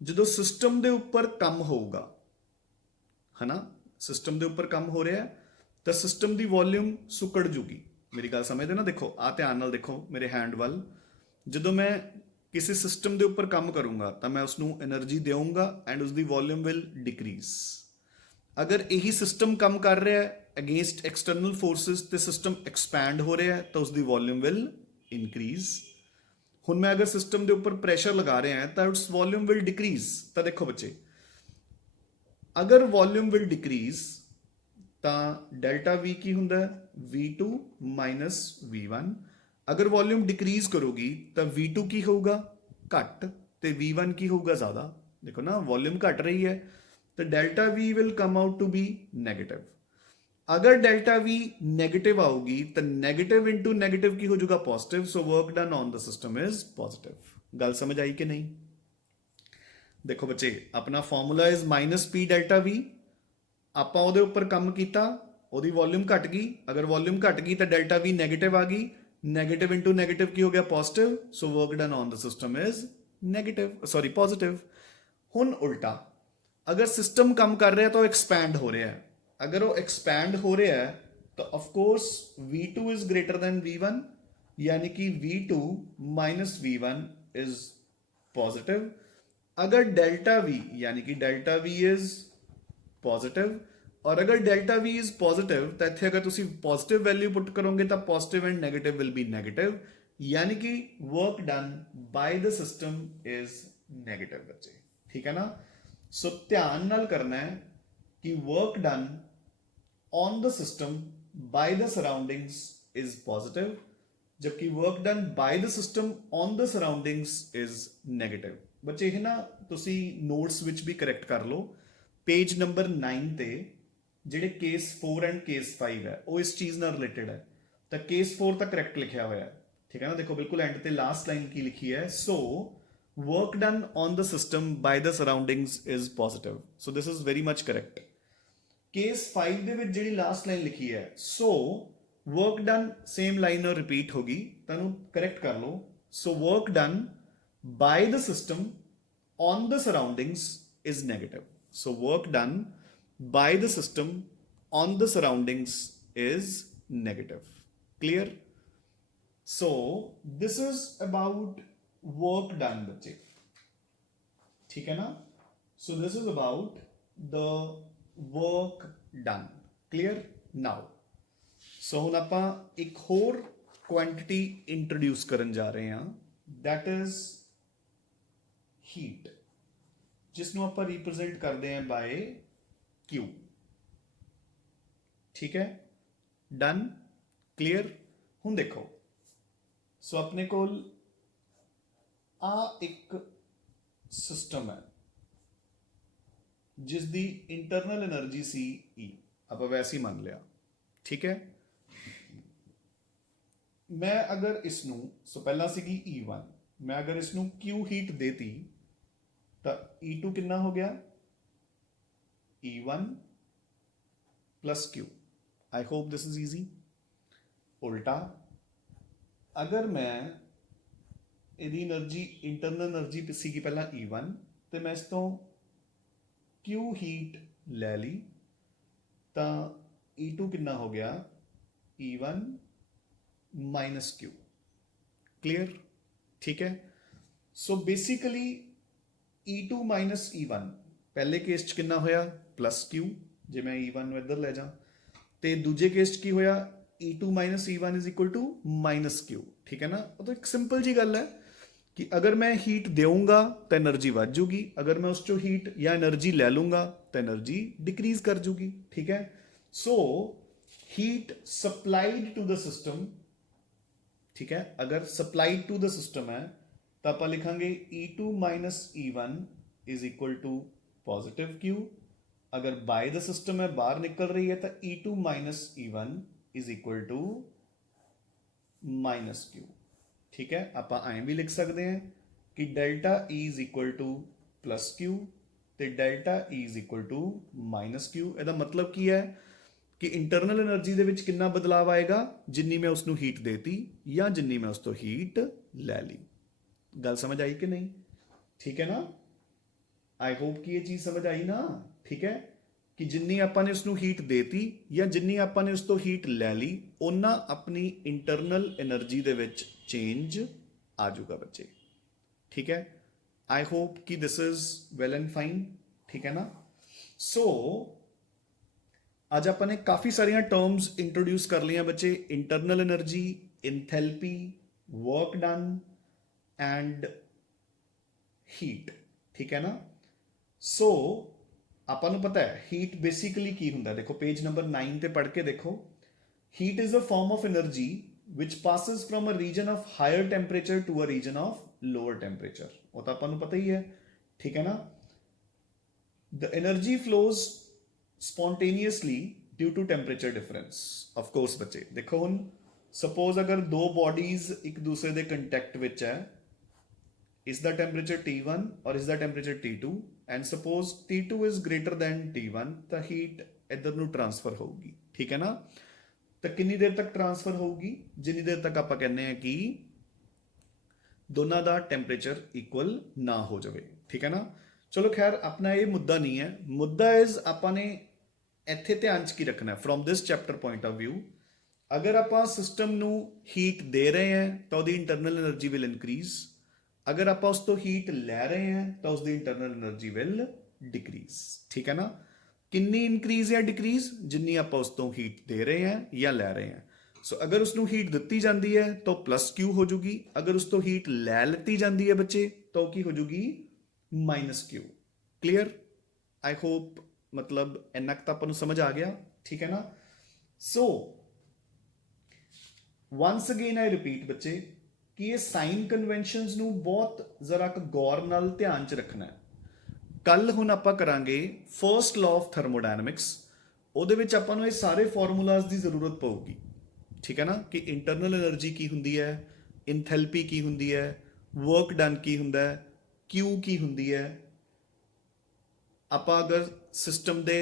ਜਦੋਂ ਸਿਸਟਮ ਦੇ ਉੱਪਰ ਕੰਮ ਹੋਊਗਾ, ਹਨਾ, ਸਿਸਟਮ ਦੇ ਉੱਪਰ ਕੰਮ ਹੋ ਰਿਹਾ ਤਾਂ ਸਿਸਟਮ ਦੀ ਵੋਲਿਊਮ ਸੁੱਕੜ ਜੂਗੀ। ਮੇਰੀ ਗੱਲ ਸਮਝਦੇ ਨਾ? ਦੇਖੋ ਆ ਧਿਆਨ ਨਾਲ ਦੇਖੋ ਮੇਰੇ ਹੈਂਡ ਵੱਲ, ਜਦੋਂ ਮੈਂ ਕਿਸੇ ਸਿਸਟਮ ਦੇ ਉੱਪਰ ਕੰਮ ਕਰੂੰਗਾ ਤਾਂ ਮੈਂ ਉਸ ਨੂੰ એનર્ਜੀ ਦੇਵਾਂਗਾ ਐਂਡ ਉਸ ਦੀ ਵੋਲਿਊਮ ਵਿਲ ਡਿਕਰੀਜ਼। ਅਗਰ ਇਹੀ ਸਿਸਟਮ ਕੰਮ ਕਰ ਰਿਹਾ ਹੈ ਅਗੇਂਸਟ ਐਕਸਟਰਨਲ ਫੋਰਸਿਸ ਤੇ ਸਿਸਟਮ ਐਕਸਪੈਂਡ ਹੋ ਰਿਹਾ ਹੈ ਤਾਂ ਉਸ ਦੀ ਵੋਲਿਊਮ ਵਿਲ ਇਨਕਰੀਜ਼। ਹੁਣ ਮੈਂ ਅਗਰ ਸਿਸਟਮ ਦੇ ਉੱਪਰ ਪ੍ਰੈਸ਼ਰ ਲਗਾ ਰਿਹਾ ਹਾਂ ਤਾਂ ਇਟਸ ਵੋਲਿਊਮ ਵਿਲ ਡਿਕਰੀਜ਼। ਤਾਂ ਦੇਖੋ ਬੱਚੇ, ਅਗਰ ਵੋਲਿਊਮ ਵਿਲ ਡਿਕਰੀਜ਼ ਤਾਂ ਡੈਲਟਾ V ਕੀ ਹੁੰਦਾ? V2 minus V1। ਅਗਰ ਵੋਲਿਊਮ ਡਿਕਰੀਜ਼ ਕਰੋਗੀ ਤਾਂ V2 ਕੀ ਹੋਊਗਾ? ਘੱਟ, ਤੇ V1 ਕੀ ਹੋਊਗਾ? ਜ਼ਿਆਦਾ। ਦੇਖੋ ਨਾ, ਵੋਲਿਊਮ ਘਟ ਰਹੀ ਹੈ ਤਾਂ delta V will come out to be negative. ਅਗਰ ਡੈਲਟਾ V ਨੈਗੇਟਿਵ ਆਊਗੀ ਤਾਂ ਨੈਗੇਟਿਵ ਇੰਟੂ ਨੈਗੇਟਿਵ ਕੀ ਹੋ ਜਾਊਗਾ? Positive. So work done on the system is positive. ਗੱਲ ਸਮਝ ਆਈ ਕਿ ਨਹੀਂ? ਦੇਖੋ ਬੱਚੇ, ਆਪਣਾ formula is minus P delta V। ਆਪਾਂ ਉਹਦੇ ਉੱਪਰ ਕੰਮ ਕੀਤਾ, ਉਹਦੀ ਵੋਲਿਊਮ ਘਟ ਗਈ। ਅਗਰ ਵੋਲਿਊਮ ਘਟ ਗਈ ਤਾਂ ਡੈਲਟਾ V ਨੈਗੇਟਿਵ ਆ ਗਈ, ਨੈਗੇਟਿਵ ਇੰਟੂ ਨੈਗੇਟਿਵ ਕੀ ਹੋ ਗਿਆ? Positive. So work done on the system is negative, sorry positive. ਹੁਣ ਉਲਟਾ, ਅਗਰ ਸਿਸਟਮ ਕੰਮ ਕਰ ਰਿਹਾ ਤਾਂ ਉਹ ਐਕਸਪੈਂਡ ਹੋ ਰਿਹਾ ਹੈ। ਅਗਰ ਉਹ ਐਕਸਪੈਂਡ ਹੋ ਰਿਹਾ ਹੈ ਤਾਂ of course V2 is greater then V1, यानी कि V2 minus V1 is positive. अगर डेल्टा V यानी कि डेल्टा V इज पॉजिटिव और अगर डेल्टा V इज पॉजिटिव तो इत्थे अगर तुसी पॉजिटिव वैल्यू पुट करोगे तो positive and negative will be negative, यानी कि work done by the system is negative बच्चे। ठीक है ना? सो ध्यान नाल करना है कि work done on the system by the surroundings is positive, जबकि work done by the system on the surroundings is negative. बच्चे ये ना तुसी नोट्स विच भी करैक्ट कर लो, पेज नंबर 9 ते ਜਿਹੜੇ केस 4 एंड केस 5 है वो इस चीज़ ਨਾਲ रिलेटेड है, तो केस 4 तक करैक्ट लिखा हुआ है। ठीक है ना? देखो बिल्कुल एंड ते लास्ट लाइन की लिखी है, so work done on the system by the surroundings is positive. So this is very much correct. Case 5 ਦੇ ਵਿੱਚ ਜਿਹੜੀ ਲਾਸਟ ਲਾਈਨ ਲਿਖੀ ਹੈ, so work done same line और रिपीट होगी, तनु करेक्ट कर लो। So work done by the system on the surroundings is negative. So work done by the system on the surroundings is negative. Clear? So this is about work done बच्चे। ठीक है ना? सो this is about the work done. Clear? Now so ਹੁਣ ਆਪਾਂ ਇੱਕ ਹੋਰ quantity introduce ਕਰਨ ਜਾ ਰਹੇ ਹਾਂ, ਦੈਟ ਇਜ਼ ਹੀਟ, ਜਿਸ ਨੂੰ ਆਪਾਂ ਰਿਪਰੈਜ਼ੈਂਟ ਕਰਦੇ ਹਾਂ ਬਾਏ Q। ਠੀਕ ਹੈ? ਡਨ? ਕਲੀਅਰ? ਹੁਣ ਦੇਖੋ, ਸੋ ਆਪਣੇ ਕੋਲ ਆ ਇੱਕ ਸਿਸਟਮ ਹੈ ਜਿਸ ਦੀ ਇੰਟਰਨਲ એનર્ਜੀ ਸੀ E, ਆਪਾਂ ਵੈਸੇ ਹੀ ਮੰਨ ਲਿਆ, ਠੀਕ ਹੈ। ਮੈਂ ਅਗਰ ਇਸ ਨੂੰ, ਸੋ ਪਹਿਲਾਂ ਸੀਗੀ E1, ਮੈਂ ਅਗਰ ਇਸ ਨੂੰ Q ਹੀਟ ਦੇਤੀ ਤਾਂ E2 ਕਿੰਨਾ ਹੋ ਗਿਆ, E1 plus Q। I hope this is easy। ਉਲਟਾ ਅਗਰ ਮੈਂ ਇਹਦੀ એનર્ਜੀ, ਇੰਟਰਨਲ એનર્ਜੀ ਸੀਗੀ ਪਹਿਲਾਂ E1 ਤੇ ਮੈਂ ਇਸ ਤੋਂ Q ਹੀਟ ਲੈ ਲਈ ਤਾਂ E2 ਕਿੰਨਾ ਹੋ ਗਿਆ, E1 minus Q। ਕਲੀਅਰ, ਠੀਕ ਹੈ। So basically E2 minus E1 ਪਹਿਲੇ ਕੇਸ 'ਚ ਕਿੰਨਾ ਹੋਇਆ, ਪਲੱਸ Q, ਜੇ ਮੈਂ E1 ਨੂੰ ਇੱਧਰ ਲੈ ਜਾ, ਤੇ ਦੂਜੇ ਕੇਸ 'ਚ ਕੀ ਹੋਇਆ, E2 minus E1 is equal to minus Q, ਠੀਕ ਹੈ ਨਾ। ਉਹ ਤਾਂ ਇੱਕ ਸਿੰਪਲ ਜੀ ਗੱਲ ਹੈ ਕਿ ਅਗਰ ਮੈਂ ਹੀਟ ਦੇਵਾਂਗਾ ਤਾਂ એનર્ਜੀ ਵੱਧ ਜੂਗੀ, ਅਗਰ ਮੈਂ ਉਸ ਚੋਂ ਹੀਟ ਜਾਂ એનર્ਜੀ ਲੈ ਲੂੰਗਾ ਤਾਂ એનર્ਜੀ ਡਿਕਰੀਜ਼ ਕਰ ਜੂਗੀ, ਠੀਕ ਹੈ। ਸੋ ਹੀਟ ਸਪਲਾਈਡ ਟੂ ਦ ਸਿਸਟਮ, ਠੀਕ ਹੈ, ਅਗਰ ਸਪਲਾਈਡ ਟੂ ਦ ਸਿਸਟਮ ਹੈ ਤਾਂ ਆਪਾਂ ਲਿਖਾਂਗੇ E2 minus E1 is equal to positive Q। ਅਗਰ ਬਾय ਦ ਸਿਸਟਮ ਹੈ, ਬਾਹਰ ਨਿਕਲ ਰਹੀ ਹੈ, ਤਾਂ E2 minus E1 is equal to minus Q, ਠੀਕ ਹੈ। ਆਪਾਂ ਐਂ ਵੀ ਲਿਖ ਸਕਦੇ ਹਾਂ ਕਿ delta E is equal to plus Q ਤੇ delta E is equal to minus Q। ਇਹਦਾ ਮਤਲਬ ਕੀ ਹੈ ਕਿ ਇੰਟਰਨਲ એનર્ਜੀ ਦੇ ਵਿੱਚ ਕਿੰਨਾ ਬਦਲਾਅ ਆਏਗਾ, ਜਿੰਨੀ ਮੈਂ ਉਸ ਨੂੰ ਹੀਟ ਦੇਤੀ ਜਾਂ ਜਿੰਨੀ ਮੈਂ ਉਸ ਤੋਂ ਹੀਟ ਲੈ ਲਈ। ਗੱਲ ਸਮਝ ਆਈ ਕਿ ਨਹੀਂ, ਠੀਕ ਹੈ ਨਾ। ਆਈ ਹੋਪ ਕਿ ਇਹ ਚੀਜ਼ ਸਮਝ ਆਈ ਨਾ, ਠੀਕ ਹੈ, ਕਿ ਜਿੰਨੀ ਆਪਾਂ ਨੇ ਉਸ ਨੂੰ ਹੀਟ ਦੇਤੀ ਜਾਂ ਜਿੰਨੀ ਆਪਾਂ ਨੇ ਉਸ ਤੋਂ ਹੀਟ ਲੈ ਲਈ, ਉਹਨਾਂ ਆਪਣੀ ਇੰਟਰਨਲ એનર્ਜੀ ਦੇ ਵਿੱਚ ਚੇਂਜ ਆ ਜਾਊਗਾ ਬੱਚੇ, ਠੀਕ ਹੈ। ਆਈ ਹੋਪ ਕਿ this is well and fine, ਠੀਕ ਹੈ ਨਾ। ਸੋ ਅੱਜ ਆਪਾਂ ਨੇ ਕਾਫੀ ਸਾਰੀਆਂ ਟਰਮਸ ਇੰਟਰੋਡਿਊਸ ਕਰ ਲਈਆਂ ਬੱਚੇ, internal energy, enthalpy, work done and heat, ਠੀਕ ਹੈ ਨਾ। ਸੋ ਆਪਾਂ ਨੂੰ ਪਤਾ ਹੈ ਹੀਟ ਬੇਸਿਕਲੀ ਕੀ ਹੁੰਦਾ, ਦੇਖੋ ਪੇਜ ਨੰਬਰ 9 ਤੇ ਪੜ੍ਹ ਕੇ ਦੇਖੋ। Heat is a form of energy which passes from a region of higher temperature to a region of lower temperature। ਉਹ ਤਾਂ ਆਪਾਂ ਨੂੰ ਪਤਾ ਹੀ ਹੈ, ਠੀਕ ਹੈ ਨਾ। The energy flows spontaneously due to temperature difference। of course ਬੱਚੇ ਦੇਖੋ, ਹੁਣ ਸਪੋਜ਼ ਅਗਰ ਦੋ ਬੋਡੀਜ਼ ਇੱਕ ਦੂਸਰੇ ਦੇ ਕੰਟੈਕਟ ਵਿੱਚ ਹੈ, ਇਸ ਦਾ ਟੈਂਪਰੇਚਰ T1 ਔਰ ਇਸ ਦਾ temperature T2 and suppose T2 is greater than T1 ਤਾਂ ਹੀਟ ਇੱਧਰ ਨੂੰ ਟ੍ਰਾਂਸਫਰ ਹੋਊਗੀ, ਠੀਕ ਹੈ ਨਾ। ਤਾਂ ਕਿੰਨੀ ਦੇਰ ਤੱਕ ਟ੍ਰਾਂਸਫਰ ਹੋਊਗੀ, ਜਿੰਨੀ ਦੇਰ ਤੱਕ ਆਪਾਂ ਕਹਿੰਦੇ ਹਾਂ ਕਿ ਦੋਨਾਂ ਦਾ ਟੈਂਪਰੇਚਰ ਇਕੁਅਲ ਨਾ ਹੋ ਜਾਵੇ, ਠੀਕ ਹੈ ਨਾ। ਚਲੋ ਖੈਰ ਆਪਣਾ ਇਹ ਮੁੱਦਾ ਨਹੀਂ ਹੈ, ਮੁੱਦਾ ਇਜ਼ ਆਪਾਂ ਨੇ ਇੱਥੇ ਧਿਆਨ 'ਚ ਕੀ ਰੱਖਣਾ from this chapter point of view. ਅਗਰ ਆਪਾਂ ਸਿਸਟਮ ਨੂੰ ਹੀਟ ਦੇ ਰਹੇ ਹਾਂ ਤਾਂ ਉਹਦੀ ਇੰਟਰਨਲ એનર્ਜੀ ਵਿਲ ਇਨਕਰੀਜ਼, ਅਗਰ ਆਪਾਂ ਉਸ ਤੋਂ ਹੀਟ ਲੈ ਰਹੇ ਹਾਂ ਤਾਂ ਉਸਦੀ ਇੰਟਰਨਲ એનર્ਜੀ ਵਿਲ ਡਿਕਰੀਜ਼, ਠੀਕ ਹੈ ਨਾ। ਕਿੰਨੀ ਇਨਕਰੀਜ਼ ਜਾਂ ਡਿਕਰੀਜ਼, ਜਿੰਨੀ ਆਪਾਂ ਉਸ ਤੋਂ ਹੀਟ ਦੇ ਰਹੇ ਹਾਂ ਜਾਂ ਲੈ ਰਹੇ ਹਾਂ। ਸੋ ਅਗਰ ਉਸ ਨੂੰ ਹੀਟ ਦਿੱਤੀ ਜਾਂਦੀ ਹੈ ਤਾਂ ਪਲੱਸ Q ਹੋ ਜੂਗੀ, ਅਗਰ ਉਸ ਤੋਂ ਹੀਟ ਲੈ ਲਿੱਤੀ ਜਾਂਦੀ ਹੈ ਬੱਚੇ ਤਾਂ ਉਹ ਕੀ ਹੋ ਜੂਗੀ, minus Q। Clear, I hope ਮਤਲਬ ਇੰਨਾ ਕੁ ਤਾਂ ਆਪਾਂ ਨੂੰ ਸਮਝ ਆ ਗਿਆ, ਠੀਕ ਹੈ ਨਾ। ਸੋ ਵਨਸ ਅਗੇਨ ਆਈ ਰਿਪੀਟ ਬੱਚੇ ਕਿ ਇਹ ਸਾਈਨ ਕਨਵੈਨਸ਼ਨਸ ਨੂੰ ਬਹੁਤ ਜ਼ਰਾ ਕੁ ਗੌਰ ਨਾਲ ਧਿਆਨ 'ਚ ਰੱਖਣਾ ਹੈ। ਕੱਲ ਹੁਣ ਆਪਾਂ ਕਰਾਂਗੇ ਫਰਸਟ ਲਾਅ ਆਫ ਥਰਮੋਡਾਇਨਾਮਿਕਸ, ਉਹਦੇ ਵਿੱਚ ਆਪਾਂ ਨੂੰ ਇਹ ਸਾਰੇ ਫਾਰਮੂਲਾਜ਼ ਦੀ ਜ਼ਰੂਰਤ ਪਊਗੀ, ਠੀਕ ਹੈ ਨਾ, ਕਿ ਇੰਟਰਨਲ એનર્ਜੀ ਕੀ ਹੁੰਦੀ ਹੈ, ਇੰਥੈਲਪੀ ਕੀ ਹੁੰਦੀ ਹੈ, ਵਰਕ ਡਨ ਕੀ ਹੁੰਦਾ ਹੈ, Q ਕੀ ਹੁੰਦੀ ਹੈ। ਆਪਾਂ ਅਗਰ ਸਿਸਟਮ ਦੇ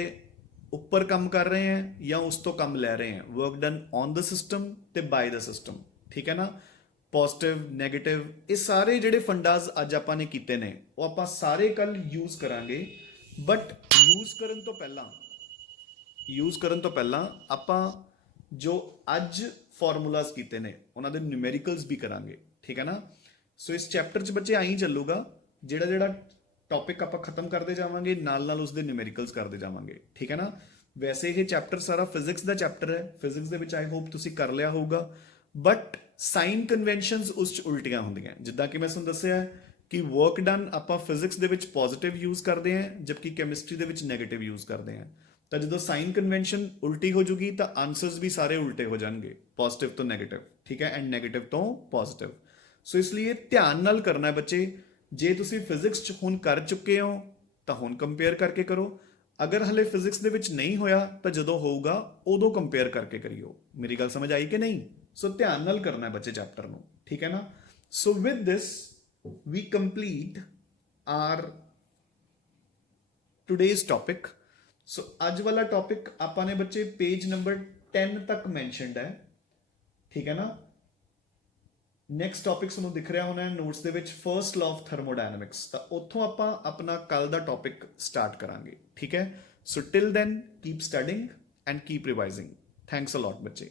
ਉੱਪਰ ਕੰਮ ਕਰ ਰਹੇ ਹਾਂ ਜਾਂ ਉਸ ਤੋਂ ਕੰਮ ਲੈ ਰਹੇ ਹਾਂ, work done on the system ਤੇ ਬਾਈ ਦ ਸਿਸਟਮ, ਠੀਕ ਹੈ ਨਾ। ਪੋਜ਼ਿਟਿਵ, ਨੈਗੇਟਿਵ, ਇਹ ਸਾਰੇ ਜਿਹੜੇ ਫੰਡਾਜ਼ ਅੱਜ ਆਪਾਂ ਨੇ ਕੀਤੇ ਨੇ ਉਹ ਆਪਾਂ ਸਾਰੇ ਕੱਲ ਯੂਜ਼ ਕਰਾਂਗੇ। ਬਟ ਯੂਜ਼ ਕਰਨ ਤੋਂ ਪਹਿਲਾਂ ਆਪਾਂ ਜੋ ਅੱਜ ਫਾਰਮੂਲਾਜ਼ ਕੀਤੇ ਨੇ ਉਹਨਾਂ ਦੇ ਨਿਊਮੈਰੀਕਲਸ ਵੀ ਕਰਾਂਗੇ, ਠੀਕ ਹੈ ਨਾ। ਸੋ ਇਸ ਚੈਪਟਰ 'ਚ ਬੱਚੇ ਆਈ ਚੱਲੂਗਾ, ਜਿਹੜਾ ਟੌਪਿਕ ਆਪਾਂ ਖਤਮ ਕਰਦੇ ਜਾਵਾਂਗੇ ਨਾਲ ਨਾਲ ਉਸਦੇ ਨਿਊਮੈਰੀਕਲਸ ਕਰਦੇ ਜਾਵਾਂਗੇ, ਠੀਕ ਹੈ ਨਾ। ਵੈਸੇ ਇਹ ਚੈਪਟਰ ਸਾਰਾ ਫਿਜ਼ਿਕਸ ਦਾ ਚੈਪਟਰ ਹੈ, ਫਿਜ਼ਿਕਸ ਦੇ ਵਿੱਚ ਆਈ ਹੋਪ ਤੁਸੀਂ ਕਰ ਲਿਆ ਹੋਊਗਾ, ਬਟ ਸਾਈਨ ਕਨਵੈਨਸ਼ਨਸ ਉਸ 'ਚ ਉਲਟੀਆਂ ਹੁੰਦੀਆਂ। ਜਿੱਦਾਂ ਕਿ ਮੈਂ ਤੁਹਾਨੂੰ ਦੱਸਿਆ ਕਿ ਵਰਕ ਡਨ ਆਪਾਂ ਫਿਜ਼ਿਕਸ ਦੇ ਵਿੱਚ ਪੋਜ਼ਿਟਿਵ ਯੂਜ਼ ਕਰਦੇ ਹਾਂ, ਜਦਕਿ ਕੈਮਿਸਟਰੀ ਦੇ ਵਿੱਚ ਨੈਗੇਟਿਵ ਯੂਜ਼ ਕਰਦੇ ਹਾਂ। ਤਾਂ ਜਦੋਂ ਸਾਈਨ ਕਨਵੈਨਸ਼ਨ ਉਲਟੀ ਹੋ ਜੂਗੀ ਤਾਂ ਆਨਸਰਸ ਵੀ ਸਾਰੇ ਉਲਟੇ ਹੋ ਜਾਣਗੇ, ਪੋਜ਼ਿਟਿਵ ਤੋਂ ਨੈਗੇਟਿਵ, ਠੀਕ ਹੈ, ਐਂਡ ਨੈਗੇਟਿਵ ਤੋਂ ਪੋਜ਼ਿਟਿਵ। ਸੋ ਇਸ ਲਈ ਧਿਆਨ ਨਾਲ ਕਰਨਾ ਹੈ ਬੱਚੇ। ਜੇ ਤੁਸੀਂ ਫਿਜ਼ਿਕਸ 'ਚ ਹੁਣ ਕਰ ਚੁੱਕੇ ਹੋ ਤਾਂ ਹੁਣ ਕੰਪੇਅਰ ਕਰਕੇ ਕਰੋ, ਅਗਰ ਹਲੇ ਫਿਜ਼ਿਕਸ ਦੇ ਵਿੱਚ ਨਹੀਂ ਹੋਇਆ ਤਾਂ ਜਦੋਂ ਹੋਊਗਾ ਉਦੋਂ ਕੰਪੇਅਰ ਕਰਕੇ ਕਰਿਓ। ਮੇਰੀ ਗੱਲ ਸਮਝ ਆਈ ਕਿ ਨਹੀਂ? ਸੋ ਧਿਆਨ ਨਾਲ ਕਰਨਾ ਹੈ ਬੱਚੇ ਚੈਪਟਰ ਨੂੰ, ਠੀਕ ਹੈ ਨਾ। So with this we complete our today's topic. So ਅੱਜ ਵਾਲਾ ਟੌਪਿਕ ਆਪਾਂ ਨੇ ਬੱਚੇ ਪੇਜ ਨੰਬਰ 10 ਤੱਕ ਮੈਂਸ਼ਨਡ ਹੈ, ਠੀਕ ਹੈ ਨਾ। ਨੈਕਸਟ ਟੌਪਿਕ ਤੁਹਾਨੂੰ ਦਿਖ ਰਿਹਾ ਹੋਣਾ ਨੋਟਸ ਦੇ ਵਿੱਚ, ਫਰਸਟ ਲਾਅ ਆਫ ਥਰਮੋਡਾਇਨਾਮਿਕਸ। ਤਾਂ ਉੱਥੋਂ ਆਪਾਂ ਆਪਣਾ ਕੱਲ ਦਾ ਟੌਪਿਕ ਸਟਾਰਟ ਕਰਾਂਗੇ, ਠੀਕ ਹੈ। So till then keep studying and keep revising. Thanks a lot ਬੱਚੇ।